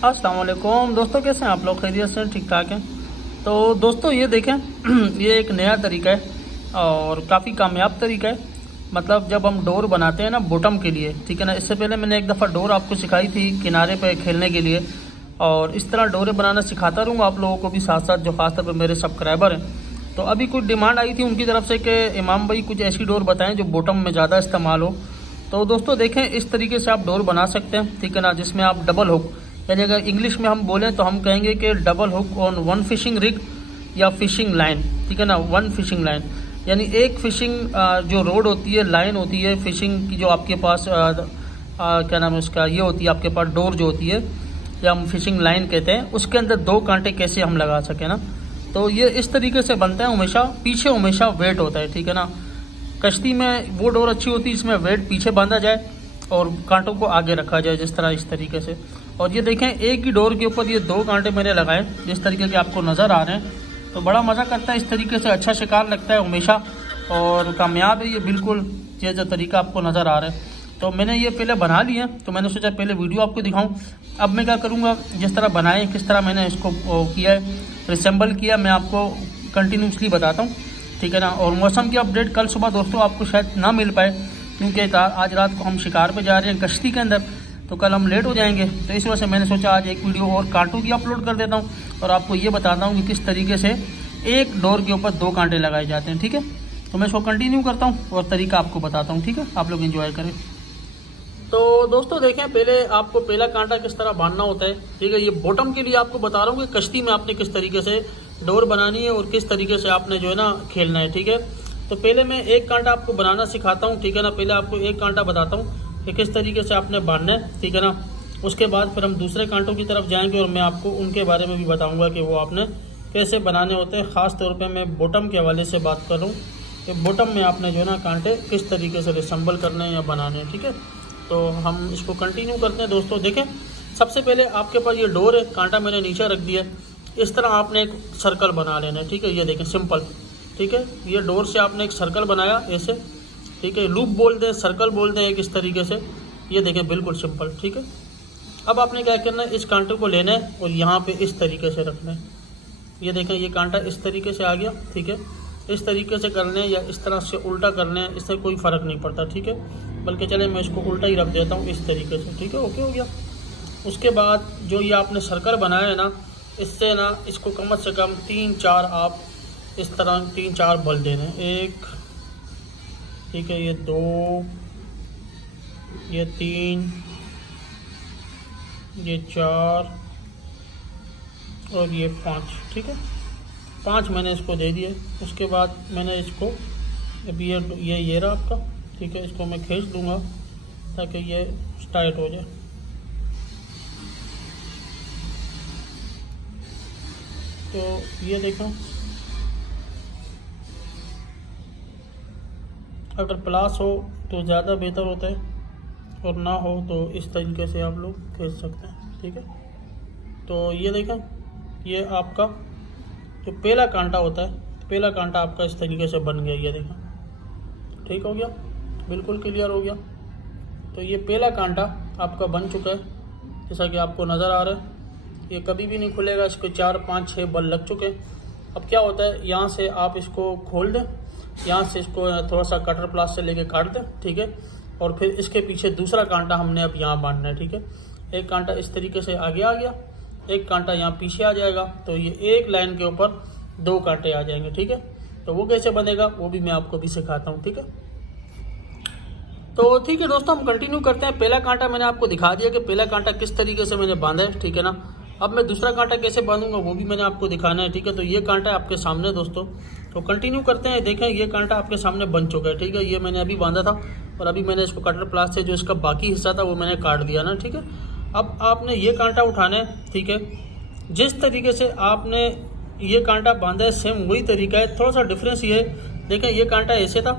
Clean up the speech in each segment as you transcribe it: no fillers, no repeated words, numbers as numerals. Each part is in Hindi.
अस्सलाम वालेकुम दोस्तों, कैसे हैं आप लोग? खैरियत से ठीक ठाक हैं? तो दोस्तों ये देखें ये एक नया तरीका है और काफ़ी कामयाब तरीका है। मतलब जब हम डोर बनाते हैं ना बॉटम के लिए, ठीक है ना। इससे पहले मैंने एक दफ़ा डोर आपको सिखाई थी किनारे पे खेलने के लिए, और इस तरह डोरें बनाना सिखाता रहूँगा आप लोगों को भी साथ साथ, जो खासतौर पर मेरे सब्सक्राइबर हैं। तो अभी कुछ डिमांड आई थी उनकी तरफ से कि इमाम भाई कुछ ऐसी डोर बताएँ जो बॉटम में ज़्यादा इस्तेमाल हो। तो दोस्तों देखें, इस तरीके से आप डोर बना सकते हैं, ठीक है ना, जिसमें आप डबल हुक, यानी अगर इंग्लिश में हम बोलें तो हम कहेंगे कि double hook on one fishing rig या फिशिंग लाइन, ठीक है ना। वन फिशिंग लाइन यानी एक फिशिंग जो रोड होती है, लाइन होती है फिशिंग की, जो आपके पास क्या नाम है उसका, ये होती है आपके पास डोर जो होती है, या हम फिशिंग लाइन कहते हैं, उसके अंदर दो कांटे कैसे हम लगा सकें ना। तो ये इस तरीके से बनता है, हमेशा पीछे हमेशा वेट होता है, ठीक है ना। कश्ती में वो डोर अच्छी होती है इसमें वेट पीछे बांधा जाए और कांटों को आगे रखा जाए, जिस तरह इस तरीके से। और ये देखें, एक ही डोर के ऊपर ये दो कांटे मैंने लगाए जिस तरीके के आपको नज़र आ रहे हैं। तो बड़ा मज़ा करता है इस तरीके से, अच्छा शिकार लगता है हमेशा, और कामयाब है ये बिल्कुल, ये जो तरीका आपको नज़र आ रहा है। तो मैंने ये पहले बना लिया, तो मैंने सोचा पहले वीडियो आपको दिखाऊं। अब मैं क्या करूँगा, जिस तरह बनाए, किस तरह मैंने इसको किया है, रिसेंबल किया, मैं आपको कंटिन्यूसली बताता हूँ, ठीक है ना। और मौसम की अपडेट कल सुबह दोस्तों आपको शायद ना मिल पाए, क्योंकि आज रात को हम शिकार पे जा रहे हैं कश्ती के अंदर, तो कल हम लेट हो जाएंगे। तो इस वजह से मैंने सोचा आज एक वीडियो और कांटों की अपलोड कर देता हूँ और आपको ये बताता हूँ कि किस तरीके से एक डोर के ऊपर दो कांटे लगाए जाते हैं, ठीक है। तो मैं इसको कंटिन्यू करता हूँ और तरीका आपको बताता हूँ, ठीक है। आप लोग एंजॉय करें। तो दोस्तों देखें, पहले आपको पहला कांटा किस तरह बांधना होता है, ठीक है। ये बॉटम के लिए आपको बता रहा हूँ कि कश्ती में आपने किस तरीके से डोर बनानी है और किस तरीके से आपने जो है ना खेलना है, ठीक है। तो पहले मैं एक कांटा आपको बनाना सिखाता हूँ, ठीक है ना। पहले आपको एक कांटा बताता हूँ कि किस तरीके से आपने बांधना है, ठीक है ना। उसके बाद फिर हम दूसरे कांटों की तरफ जाएंगे और मैं आपको उनके बारे में भी बताऊँगा कि वो आपने कैसे बनाने होते हैं। ख़ास तौर पर मैं बॉटम के हवाले से बात कर रहा हूँ कि बॉटम में आपने जो है ना कांटे किस तरीके से रिसेंबल करने हैं या बनाने हैं, ठीक है। तो हम इसको कंटिन्यू करते हैं दोस्तों। देखें, सबसे पहले आपके पास ये डोर है, कांटा मैंने नीचे रख दिया। इस तरह आपने एक सर्कल बना लेना है, ठीक है। ये देखें सिंपल, ठीक है। ये डोर से आपने एक सर्कल बनाया ऐसे, ठीक है। लूप बोल दें, सर्कल बोल दें, एक इस तरीके से। ये देखें बिल्कुल सिंपल, ठीक है। अब आपने क्या करना है, इस कांटे को लेना है और यहाँ पे इस तरीके से रखना है। ये देखें, ये कांटा इस तरीके से आ गया, ठीक है। इस तरीके से करने या इस तरह से उल्टा करने, इससे कोई फ़र्क नहीं पड़ता, ठीक है। बल्कि चले मैं इसको उल्टा ही रख देता हूँ इस तरीके से, ठीक है। ओके हो गया। उसके बाद जो ये आपने सर्कल बनाया है ना, इससे ना इसको कम से कम 3-4 आप इस तरह 3-4 बल देने। एक, ठीक है, ये 2, ये 3, ये 4 और ये 5, ठीक है। 5 मैंने इसको दे दिए। उसके बाद मैंने इसको, अब ये रहा आपका, ठीक है। इसको मैं खींच दूंगा ताकि ये टाइट हो जाए। तो ये देखो, अगर प्लास हो तो ज़्यादा बेहतर होता है और ना हो तो इस तरीके से आप लोग खींच सकते हैं, ठीक है। तो ये देखें, ये आपका जो पहला कांटा होता है, पहला कांटा आपका इस तरीके से बन गया। ये देखें, ठीक हो गया, बिल्कुल क्लियर हो गया। तो ये पहला कांटा आपका बन चुका है, जैसा कि आपको नज़र आ रहा है। ये कभी भी नहीं खुलेगा, इसको 4-5-6 बल लग चुके हैं। अब क्या होता है, यहाँ से आप इसको खोल दें, यहाँ से इसको थोड़ा सा कटर प्लास से लेके काट दें, ठीक है। और फिर इसके पीछे दूसरा कांटा हमने अब यहाँ बांधना है, ठीक है। एक कांटा इस तरीके से आगे आ गया, एक कांटा यहाँ पीछे आ जाएगा, तो ये एक लाइन के ऊपर दो कांटे आ जाएंगे, ठीक है। तो वो कैसे बनेगा वो भी मैं आपको भी सिखाता हूँ, ठीक है। तो ठीक है दोस्तों, हम कंटिन्यू करते हैं। पहला कांटा मैंने आपको दिखा दिया कि पहला कांटा किस तरीके से मैंने बांधा है, ठीक है ना। अब मैं दूसरा कांटा कैसे बांधूंगा वो भी मैंने आपको दिखाना है, ठीक है। तो ये कांटा आपके सामने दोस्तों, तो कंटिन्यू करते हैं। देखें, ये कांटा आपके सामने बन चुका है, ठीक है। ये मैंने अभी बांधा था और अभी मैंने इसको कटर प्लास से जो इसका बाकी हिस्सा था वो मैंने काट दिया ना, ठीक है। अब आपने ये कांटा उठाना है, ठीक है। जिस तरीके से आपने ये कांटा बांधा है सेम वही तरीका है, थोड़ा सा डिफरेंस ये है। देखें, ये कांटा ऐसे था,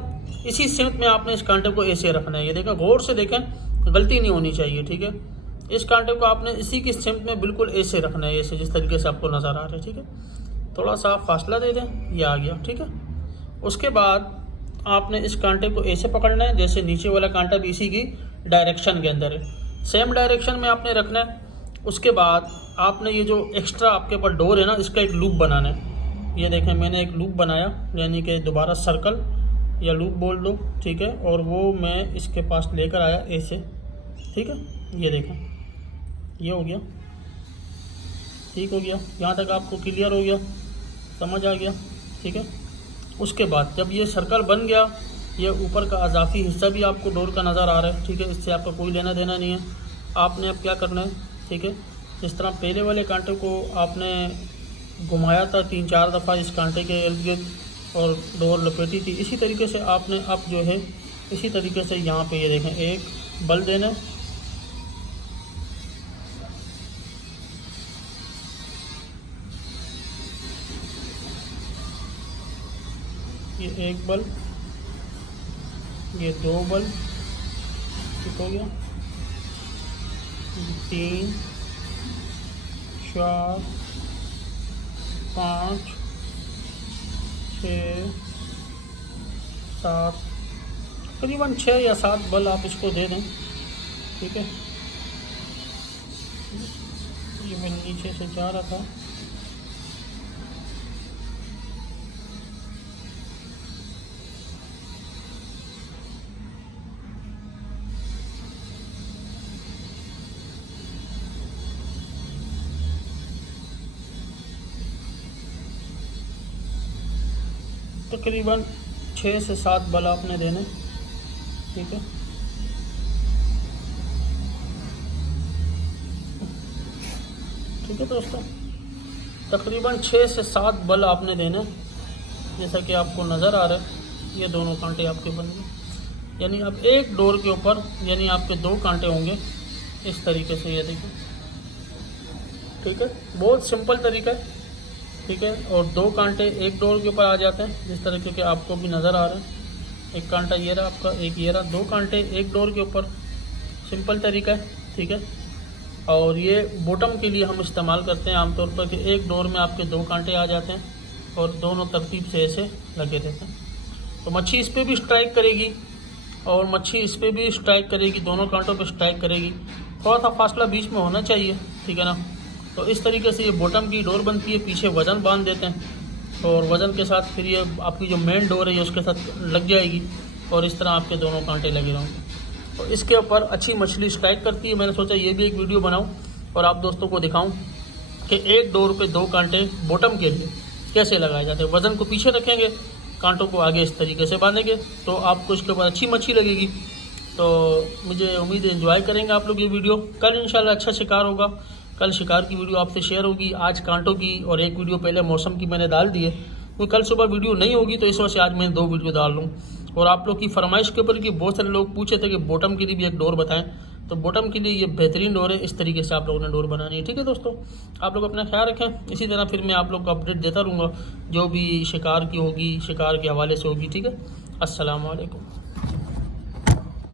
इसी सिमत में आपने इस कांटे को ऐसे रखना है। ये देखें, गौर से देखें, गलती नहीं होनी चाहिए, ठीक है। इस कांटे को आपने इसी की सिमत में बिल्कुल ऐसे रखना है, ऐसे जिस तरीके से आपको नज़र आ रहा है, ठीक है। थोड़ा सा फासला दे दें, ये आ गया, ठीक है। उसके बाद आपने इस कांटे को ऐसे पकड़ना है जैसे नीचे वाला कांटा भी इसी की डायरेक्शन के अंदर है, सेम डायरेक्शन में आपने रखना है। उसके बाद आपने ये जो एक्स्ट्रा आपके पास डोर है ना, इसका एक लूप बनाना है। ये देखें मैंने एक लूप बनाया, यानी कि दोबारा सर्कल या लूप बोल दो, ठीक है। और वो मैं इसके पास लेकर आया ऐसे, ठीक है। ये देखें ये हो गया, ठीक हो गया। यहाँ तक आपको क्लियर हो गया, समझ आ गया, ठीक है। उसके बाद जब ये सर्कल बन गया, ये ऊपर का अजाफी हिस्सा भी आपको डोर का नज़र आ रहा है, ठीक है। इससे आपका कोई लेना देना नहीं है। आपने अब क्या करना है, ठीक है। जिस तरह पहले वाले कांटे को आपने घुमाया था 3-4 दफ़ा इस कांटे के इर्द गिर्द और डोर लपेटी थी, इसी तरीके से आपने अब जो है इसी तरीके से यहाँ पे ये देखें एक बल देना, ये एक बल, ये 2 बल, ठीक हो गया, 3 4 5 6 7, करीबन 6 या 7 बल आप इसको दे दें, ठीक है। ये मैं नीचे से जा रहा था, तकरीबन 6 से 7 बल आपने देने, ठीक है। ठीक है दोस्तों, तकरीबन 6 से 7 बल आपने देने, जैसा कि आपको नज़र आ रहा है। ये दोनों कांटे आपके बन गए, यानी अब एक डोर के ऊपर यानी आपके 2 कांटे होंगे इस तरीके से, ये देखिए, ठीक है। बहुत सिंपल तरीका है, ठीक है। और 2 कांटे एक डोर के ऊपर आ जाते हैं, जिस तरीके के आपको भी नज़र आ रहा है। एक कांटा ये रहा आपका, एक ये रहा, 2 कांटे एक डोर के ऊपर, सिंपल तरीका है, ठीक है। और ये बॉटम के लिए हम इस्तेमाल करते हैं आमतौर पर कि एक डोर में आपके 2 कांटे आ जाते हैं और दोनों तरतीब से ऐसे लगे रहते हैं। तो मच्छी इस पर भी स्ट्राइक करेगी और मच्छी इस पर भी स्ट्राइक करेगी, दोनों कांटों पर स्ट्राइक करेगी। थोड़ा सा फासला बीच में होना चाहिए, ठीक है ना। तो इस तरीके से ये बॉटम की डोर बनती है। पीछे वज़न बांध देते हैं और वज़न के साथ फिर ये आपकी जो मेन डोर है ये उसके साथ लग जाएगी और इस तरह आपके दोनों कांटे लगे रहेंगे। तो इसके ऊपर अच्छी मछली स्ट्राइक करती है। मैंने सोचा ये भी एक वीडियो बनाऊं और आप दोस्तों को दिखाऊं कि एक डोर पे 2 कांटे बॉटम के लिए कैसे लगाए जाते हैं। वज़न को पीछे रखेंगे, कांटों को आगे इस तरीके से बांधेंगे, तो आपको इसके ऊपर अच्छी मच्छी लगेगी। तो मुझे उम्मीद है एंजॉय करेंगे आप लोग ये वीडियो। कल इंशाल्लाह अच्छा शिकार होगा, कल शिकार की वीडियो आपसे शेयर होगी। आज कांटों की और एक वीडियो पहले मौसम की मैंने डाल दी है, तो कल सुबह वीडियो नहीं होगी, तो इस वजह से आज मैं 2 वीडियो डाल लूँ। और आप लोग की फरमाइश के ऊपर कि बहुत सारे लोग पूछे थे कि बॉटम के लिए भी एक डोर बताएं, तो बॉटम के लिए ये बेहतरीन डोर है। इस तरीके से आप लोगों ने डोर बनानी है, ठीक है दोस्तों। आप लोग अपना ख्याल रखें। इसी तरह फिर मैं आप लोग को अपडेट देता रहूँगा जो भी शिकार की होगी, शिकार के हवाले से होगी, ठीक है। अस्सलाम वालेकुम।